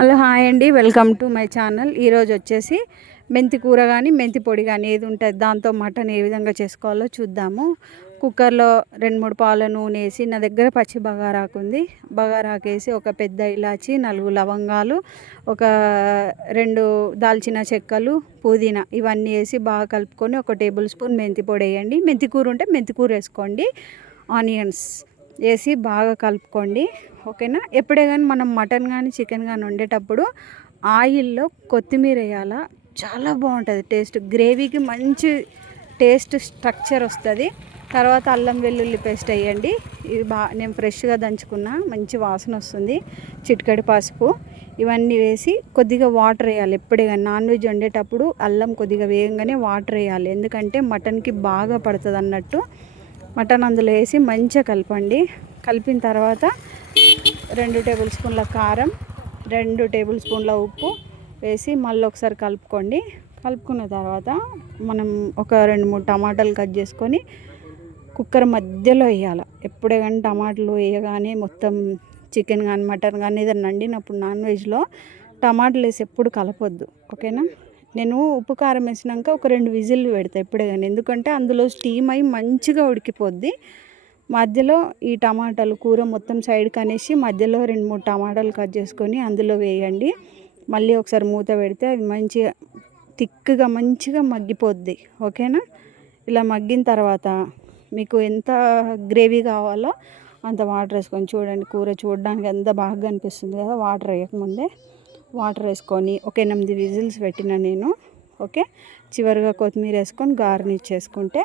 Hello hi అండి, welcome to my channel. ఈరోజు వచ్చేసి మెంతి కూర కానీ మెంతి పొడి కానీ ఏది ఉంటుంది దాంతో మటన్ ఏ విధంగా చేసుకోవాలో చూద్దాము. కుక్కర్లో 2-3 పాల నూనె వేసి, నా దగ్గర పచ్చి బగారాకు ఉంది, బగారాకు వేసి ఒక పెద్ద ఇలాచి, 4 లవంగాలు, ఒక 2 దాల్చిన చెక్కలు, పుదీనా ఇవన్నీ వేసి బాగా కలుపుకొని 1 టేబుల్ స్పూన్ మెంతి పొడి వేయండి. మెంతి కూర ఉంటే మెంతి కూర వేసుకోండి. ఆనియన్స్ వేసి బాగా కలుపుకోండి, ఓకేనా. ఎప్పుడే కానీ మనం మటన్ కానీ చికెన్ కానీ వండేటప్పుడు ఆయిల్లో కొత్తిమీర వేయాలా, చాలా బాగుంటుంది టేస్ట్. గ్రేవీకి మంచి టేస్ట్ స్ట్రక్చర్ వస్తుంది. తర్వాత అల్లం వెల్లుల్లి పేస్ట్ వేయండి. ఇది నేను ఫ్రెష్గా దంచుకున్న, మంచి వాసన వస్తుంది. చిటికెడు పసుపు ఇవన్నీ వేసి కొద్దిగా వాటర్ వేయాలి. ఎప్పుడే కానీ నాన్ వెజ్ వండేటప్పుడు అల్లం కొద్దిగా వేయంగానే వాటర్ వేయాలి, ఎందుకంటే మటన్కి బాగా పడుతుంది అన్నట్టు. మటన్ అందులో వేసి మంచిగా కలపండి. కలిపిన తర్వాత 2 టేబుల్ స్పూన్ల కారం, 2 టేబుల్ స్పూన్ల ఉప్పు వేసి మళ్ళీ ఒకసారి కలుపుకోండి. కలుపుకున్న తర్వాత మనం ఒక 2-3 టమాటాలు కట్ చేసుకొని కుక్కర్ మధ్యలో వేయాలి. ఎప్పుడే కానీ టమాటాలు వేయగానే మొత్తం చికెన్ కానీ మటన్ కానీ ఏదైనా వండినప్పుడు నాన్ వెజ్లో టమాటాలు వేసి ఎప్పుడు కలపొద్దు, ఓకేనా. నేను ఉప్పు కారం వేసినాక ఒక 2 విజిల్లు పెడతా ఎప్పుడే కానీ, ఎందుకంటే అందులో స్టీమ్ అయ్యి మంచిగా ఉడికిపోద్ది. మధ్యలో ఈ టమాటాలు కూర మొత్తం సైడ్కి అనేసి మధ్యలో 2-3 టమాటాలు కట్ చేసుకొని అందులో వేయండి. మళ్ళీ ఒకసారి మూత పెడితే అది మంచిగా థిక్గా మంచిగా మగ్గిపోద్ది, ఓకేనా. ఇలా మగ్గిన తర్వాత మీకు ఎంత గ్రేవీ కావాలో అంత వాటర్ వేసుకొని చూడండి. కూర చూడడానికి ఎంత బాగా అనిపిస్తుంది కదా, వాటర్ వేయకముందే. వాటర్ వేసుకొని ఒక 8 విజిల్స్ పెట్టిన నేను, ఓకే. చివరిగా కొత్తిమీర వేసుకొని గార్నిష్ చేసుకుంటే